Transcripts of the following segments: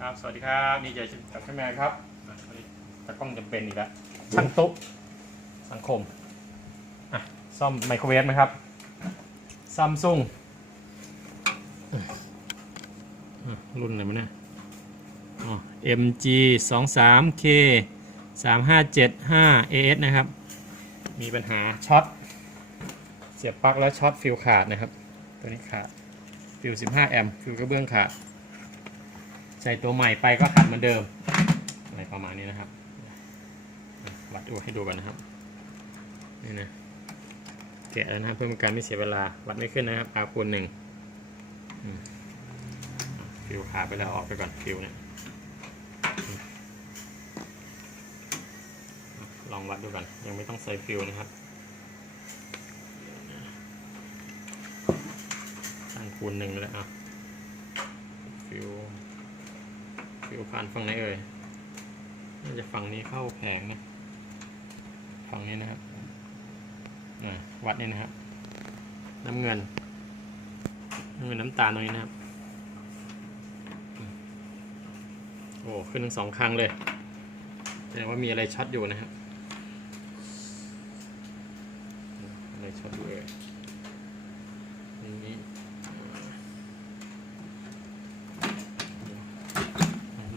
ครับ สวัสดีครับ นี่เจจากช่แมนครับอะกล้องจำเป็นอีกแล้ว ช่างตุ๊กสังคม อะ ซ่อมไมโครเวฟไหมครับซัมซุงรุ่นไหนมันเนี่ยอ๋อ MG 2 3 K 3 5 7 5 AS นะครับ มีปัญหาช็อต เสียบปลั๊กแล้วช็อตฟิวขาดนะครับ ตัวนี้ขาด ฟิว 15 แอมป์ ฟิวกระเบื้องขาด ใส่ตัวใหม่ไปก็ขาดเหมือนเดิมอะไรประมาณนี้นะครับ วัดดูให้ดูกันนะครับนี่นะแกะแล้วนะเพื่อเป็นการไม่เสียเวลาวัดไม่ขึ้นนะครับอาคูณหนึ่งฟิวขาไปแล้วออกไปก่อนฟิวเนี่ยลองวัดดูกันยังไม่ต้องใส่ฟิวนะครับตั้งคูณหนึ่งแล้วอะฟิว ฟิวผ่านฝั่งไหนเอ่ยน่าจะฝั่งนี้เข้าแผงนะฝั่งนี้นะครับวัดนี่นะครับ น้ำเงินน้ำเงินน้ำตาลตรงนี้นะครับ โอ้ ขึ้นทั้งสองครั้งเลยแสดงว่ามีอะไรช็อตอยู่นะครับ อะไรช็อตอยู่เอ่ยนี่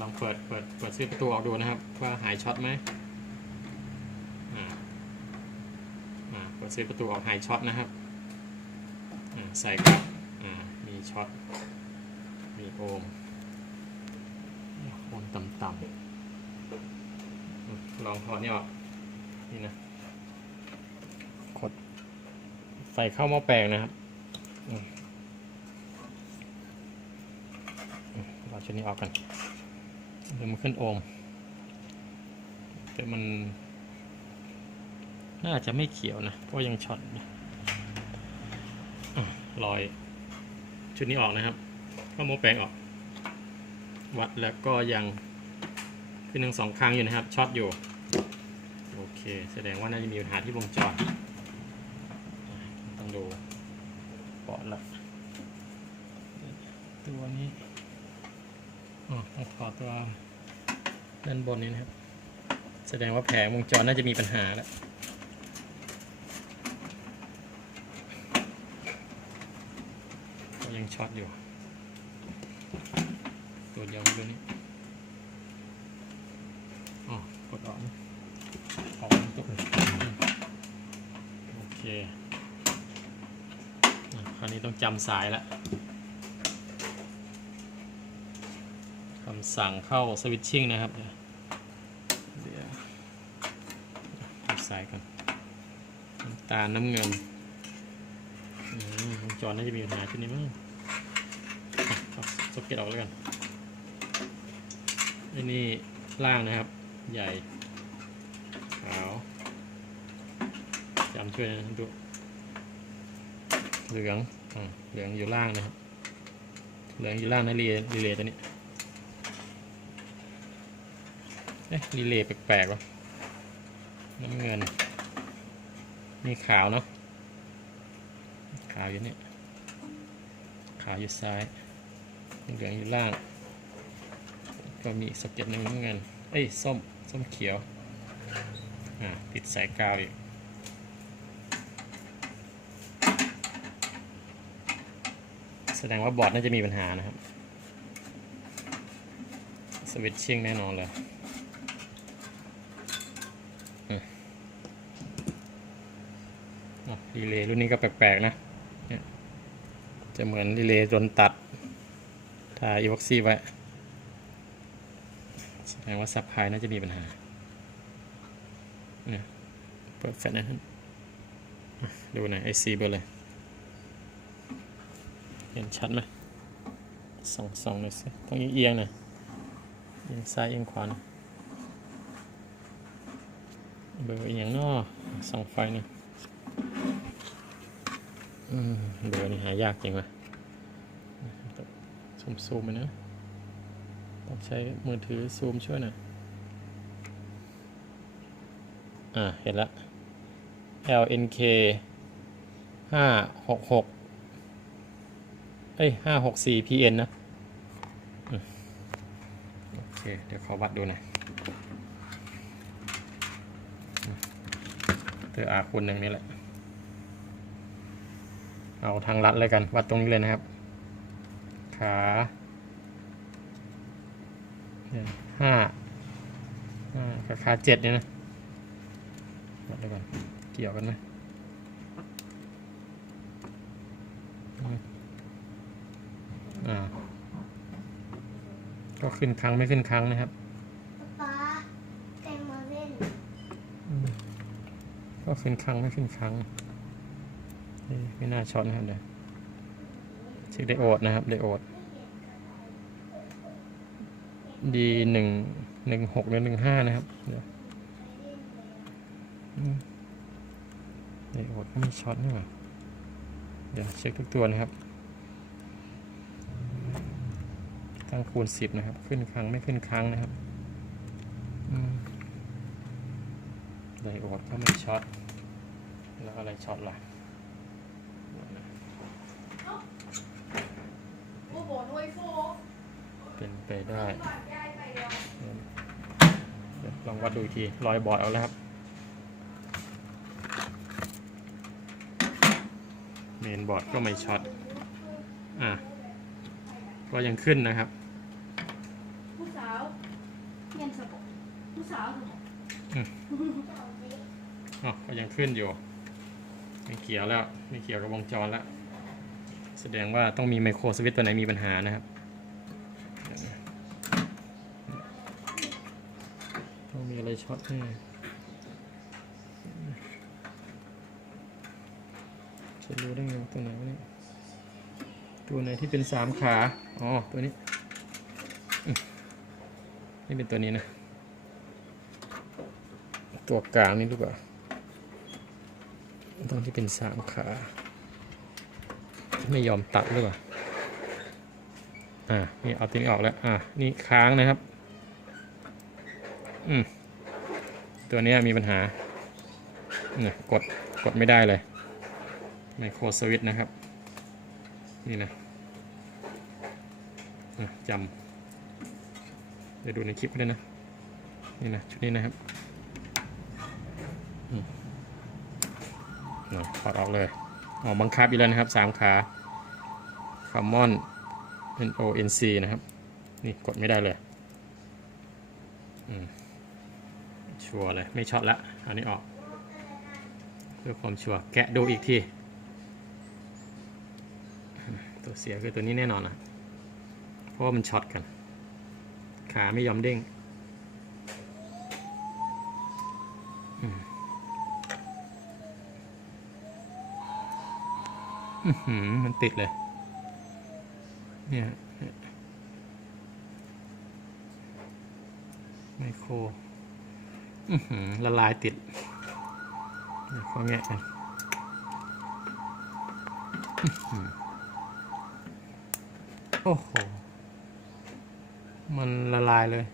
ลอง เปิดเปิดเปิดซีประตูออกดูนะครับ ว่าหายช็อตไหมอ่าอ่าเปิดซีประตูออกหายช็อตนะครับอ่าใส่กับอ่ามีช็อตมีโอมโอมต่ำๆลองถอดนี่ออกนี่นะกดใส่เข้าหม้อแปลงนะครับอือเราชุดนี้ออกกัน เดี๋ยวมันขึ้นโอมแต่มัน น่าจะไม่เขียวนะเพราะยังช็อตลอย ชุดนี้ออกนะครับ ก็โมแปลงออก วัดแล้วก็ยังขึ้นทั้งสองครั้งอยู่นะครับช็อตอยู่ โอเค แสดงว่าน่าจะมีปัญหาที่วงจรต้องดูปอดละตัวนี้ อ๋อขอตัวด้านบนนี้นะครับ แสดงว่าแผงวงจรน่าจะมีปัญหาแล้วยังช็อตอยู่ ตัวเดียวไม่รู้นี่อ๋อกดออกออกตัวโอเค คราวนี้ต้องจำสายแล้ว คำสั่งเข้าสวิตชิ่งนะครับ เดี๋ยวเดี๋ยวดูสายก่อนน้ำตาลน้ำเงินอืมวงจรน่าจะมีปัญหาชุดนี้มั้งอะเอาสเก็ตออกแล้วกันอ้นี่ล่างนะครับ ใหญ่ขาวจำช่วยนะดูเหลืองอ่าเหลืองอยู่ล่างนะครับเหลืองอยู่ล่างนะรีเลย์รีเลย์ตัวนี้ เอ๊ะรีเลย์แปลกๆวะน้ำเงิน มีขาวเนาะ ขาวอยู่นี่ ขาวอยู่ซ้าย เหลืองอยู่ล่าง ก็มีสกเก็ตหนึ่งน้ำเงิน เอ้ยส้ม ส้มเขียว อ่า ติดสายกาวอีกแสดงว่าบอร์ดน่าจะมีปัญหานะครับ สวิตชิ่งแน่นอนเลย อะ รีเลย์รุ่นนี้ก็แปลกๆนะเนี่ยจะเหมือนรีเลย์โดนตัดทาอีว็อกซี่ไว้แสดงว่าซับพลายน่าจะมีปัญหาเนี่ยเปิดแฟลชนะฮะอะดูน่อยไอซีเบอร์เลย เห็นชัดไหมส่องส่องหน่อยสิต้องเอียงๆหน่อยเอียงซ้ายเอียงขวาน่ยเบอร์เอหย่างนอส่องไฟหนี่อย เบอร์นี่หายากจริงวะซูมซูมไปนะ ต้องใช้มือถือซูมช่วยหน่อย อ่า เห็นละ LNK ห้าหกหกเอ้ยห้าหกสี่ PN นะ โอเค เดี๋ยวขอวัดดูหน่อยเตออาคูณหนึ่งนี่แหละ เอาทางลัดเลยกัน วัดตรงนี้เลยนะครับขาเนี่ยห้าห้ากับขาเจ็ดเนี่ยนะวัดเลยก่อน เกี่ยวกันไหมอืมอ่า ก็ขึ้นครั้งไม่ขึ้นครั้งนะครับป๊าเต็มมาเล่นก็ขึ้นครั้งไม่ขึ้นครั้งเอ้ย ไม่น่าช็อตนะครับเดี๋ยวเช็คไดโอดนะครับไดโอดดีหนึ่งหนึ่งหกหรือหนึ่งห้านะครับเดี๋ยวอืมไดโอดก็ไม่ช็อตนี่หว่าเดี๋ยวเช็คทุกตัวนะครับตั้งคูณสิบนะครับ ขึ้นครั้งไม่ขึ้นครั้งนะครับไดโอดก็ไม่ช็อตแล้วอะไรช็อตล่ะ โอ้โหหน่วยโฟ เป็นไปได้บ้านยายไปแล้วเดี๋ยวลองวัดดูอีกทีรอยบอร์ดเอาแล้วครับ เมนบอร์ดก็ไม่ช็อตอะก็ยังขึ้นนะครับ ผู้สาวเรียนสบผู้สาวสบอ๋อก็ยังขึ้นอยู่ ไม่เกี่ยวแล้ว ไม่เกี่ยวกับวงจรแล้ว แสดงว่าต้องมีไมโครสวิตตัวไหนมีปัญหานะครับต้องมีอะไรช็อตแน่จะรู้ได้ไงตัวไหนวะเนี่ยตัวไหนที่เป็นสามขา อ๋อ ตัวนี้ นี่เป็นตัวนี้นะ ตัวกลางนี่หรือเปล่าตรงที่เป็นสามขา ไม่ยอมตัดหรือเปล่าอ่านี่เอาตัวนี้ออกแล้ว อ่านี่ค้างนะครับ อืมตัวนี้มีปัญหาเนี่ยกดกดไม่ได้เลยไมโครสวิตนะครับ นี่นะอะจำเดี๋ยวดูในคลิปก็ได้นะ นี่นะชุดนี้นะครับหน่ยถอดออกเลย ออกบังคับอีกแล้วนะครับสามขา คาร์มอน N O N C นะครับ นี่กดไม่ได้เลยชัวร์เลย ไม่ช็อตละอันนี้ออกเพื่อความชัวร์แกะดูอีกที ตัวเสียคือตัวนี้แน่นอนนะเพราะว่ามันช็อตกัน ขาไม่ยอมเด้งมันติดเลย เนี่ยไมโครละลายติดเดี๋ยวขอแงะกันโอ้โห มันละลายเลย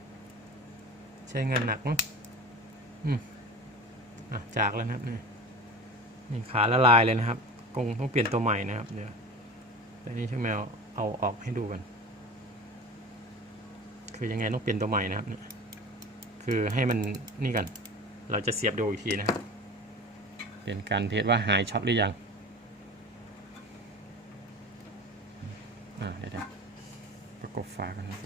ใช้งานหนักมั้งอืมอะจากแล้วนะครับนี่นี่ขาละลายเลยนะครับคงต้องเปลี่ยนตัวใหม่นะครับ เดี๋ยวแต่นี่ช่างแมว เอาออกให้ดูกัน คือยังไงต้องเปลี่ยนตัวใหม่นะครับเนี่ยคือให้มันนี่กัน เราจะเสียบดูอีกทีนะครับ เป็นการเทสว่าหายช็อตหรือยังอ่าเดี๋ยวประกบฝากันนะ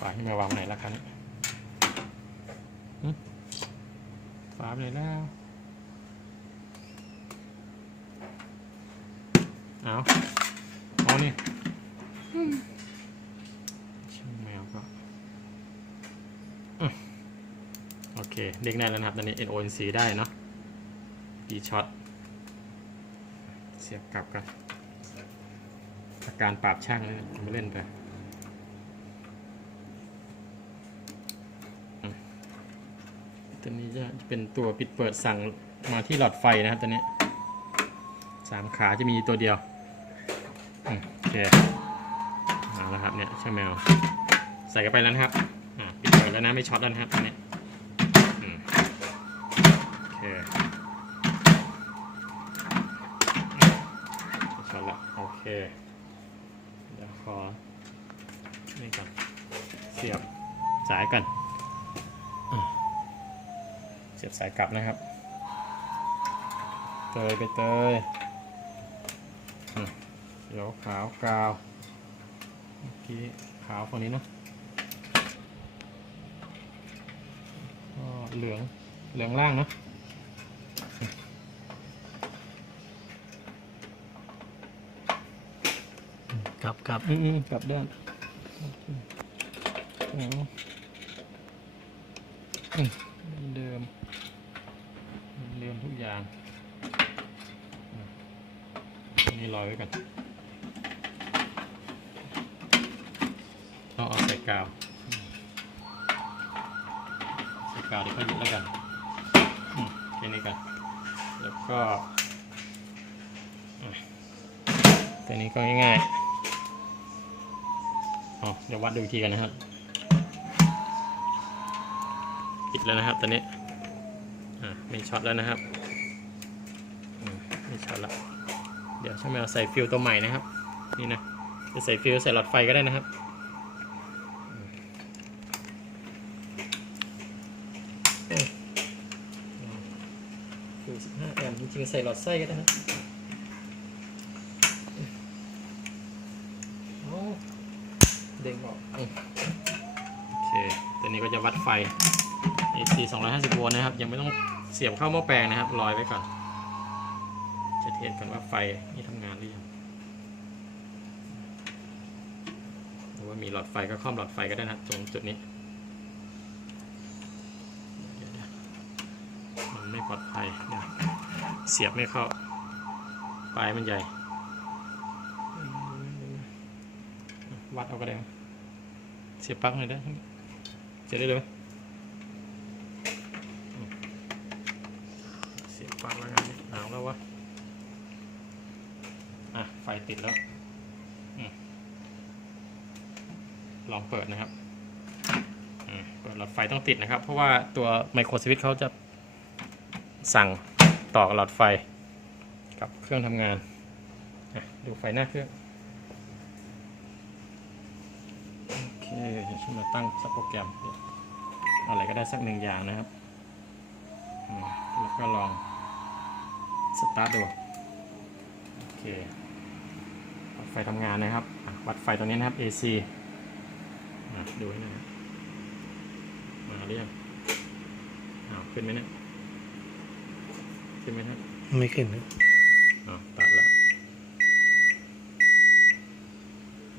ฝาที่มววางไหนแล้วครับเนี่ยหึฝาไปไหนแล้วเอา นี่ช่างแมวก็อืมโอเค เด้งได้แล้วนะครับ ตอนนี้ NONC ได้เนาะ e shot เสียบกลับกันอาการปราบช่างนะไม่เล่นไปอืมตัวนี้จะเป็นตัวปิดเปิดสั่งมาที่หลอดไฟนะครับตัวนี้สามขาจะมีตัวเดียวอืมโอ เคเอาละครับเนี่ยช่างแมว ใส่กันไปแล้วนะครับอ่าปิดเปิดแล้วนะไม่ช็อตแล้วนะครับอันนี้โอเคไม่ช็อตละโอเคเดี๋ยวขอนี่ก่อนเสียบสายกันเสียบสายกลับนะครับเตยไปเตย ขียวขาวกาวเมื่อกี้ขาวฝั่งนี้เนาะก็เหลืองเหลืองล่างเนาะกลับกลับอืมอืมกลับด้านโอเคเอาอืมเดิมเดิมทุกอย่างอะอันนี้ลอยไว้ก่อนต้องเอาใส่ กาวใส่กาวเดี๋ยวค่อยหยุดแล้วกันอืมแค่นี้กัน แล้วก็ตัวนี้ก็ง่ายๆอ๋อเดี๋ยววัดดูอีกทีกันนะครับปิดแล้วนะครับตอนนี้อ่าไม่ช็อตแล้วนะครับไม่ช็อตละเดี๋ยวช่างแมวใส่ฟิลตัวใหม่นะครับ นี่นะจะใส่ฟิลใส่หลอดไฟก็ได้นะครับอืมฟิล15แอมป์จริงๆ ใส่หลอดไส้ก็ได้นะเด้งออกโอเคตัวนี้ก็จะวัดไฟ AC 250 โวลต์นะครับ ยังไม่ต้องเสียบเข้าหม้อแปลงนะครับ ลอยไว้ก่อน จะเทสกันว่าไฟนี่ทำงานหรือยังหรือว่ามีหลอดไฟก็ค่อมหลอดไฟก็ได้นะตรงจุดนี้มันไม่ปลอดภัย เสียบไม่เข้า ปลายมันใหญ่ วัดเอาก็ได้ครับเสียบปลั๊กหน่อยได้เสียบได้เลยไหมเสียบปลั๊กแล้วกันหนาวแล้ววะ อะ ไฟติดแล้วลองเปิดนะครับเปิดหลอดไฟต้องติดนะครับ เพราะว่าตัวไมโครสวิตช์เขาจะสั่ง ต่อกับหลอดไฟ กับเครื่องทำงานดูไฟหน้าเครื่องโอเคเดี๋ยวฉันมาตั้งสักโปรแกรมอะไรก็ได้สักหนึ่งอย่างนะครับแล้วก็ลองสตาร์ทดูโอเควัดไฟทำงานนะครับ วัดไฟตัวนี้นะครับ AC อะดูให้นะครับมาหรือยังอ้าวขึ้นไหมเนี่ย ขึ้นไหมครับไม่ขึ้นนะอ๋อตัดแล้ว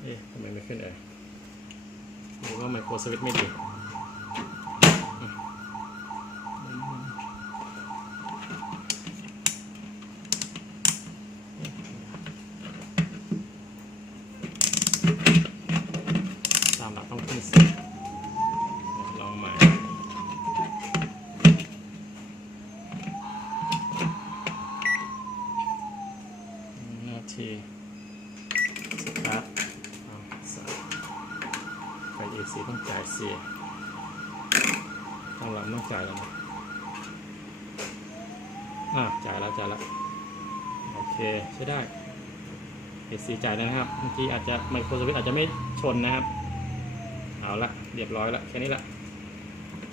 เอ๊ะทำไมไม่ขึ้นเอ่ยหรือว่าไมโครสวิตช์ไม่ดีอืมตามหลักต้องขึ้นสิเดี๋ยวลองใหม่นาทีสตาร์ทอ่าสาย ไฟ AC ต้องจ่ายเสียต้องหลังต้องจ่ายแล้วนะอ่าจ่ายแล้วจ่ายแล้วโอเคใช้ได้ AC จ่ายนะครับเมื่อกี้อาจจะไมโครสวิตอาจจะไม่ชนนะครับ เอาละเรียบร้อยละแค่นี้ละ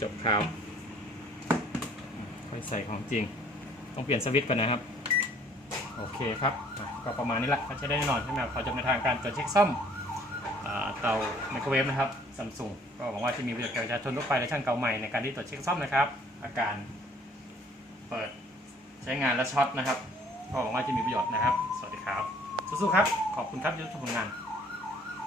จบข่าวค่อยใส่ของจริง ต้องเปลี่ยนสวิตช์ก่อนนะครับ โอเคครับ ก็ประมาณนี้แหละก็ใช้ได้แน่นอนใช่ไหมครับขอจบในทางการตรวจเช็คซ่อมเตาไมโครเวฟนะครับ ซัมซุงก็หวังว่าจะมีประโยชน์แก่ประชาชนทั่วไปและช่างเก่าใหม่ในการที่ตรวจเช็คซ่อมนะครับ อาการเปิดใช้งานและช็อตนะครับ ก็หวังว่าจะมีประโยชน์นะครับ สวัสดีครับ สู้ๆครับ ขอบคุณครับที่ทุกผลงาน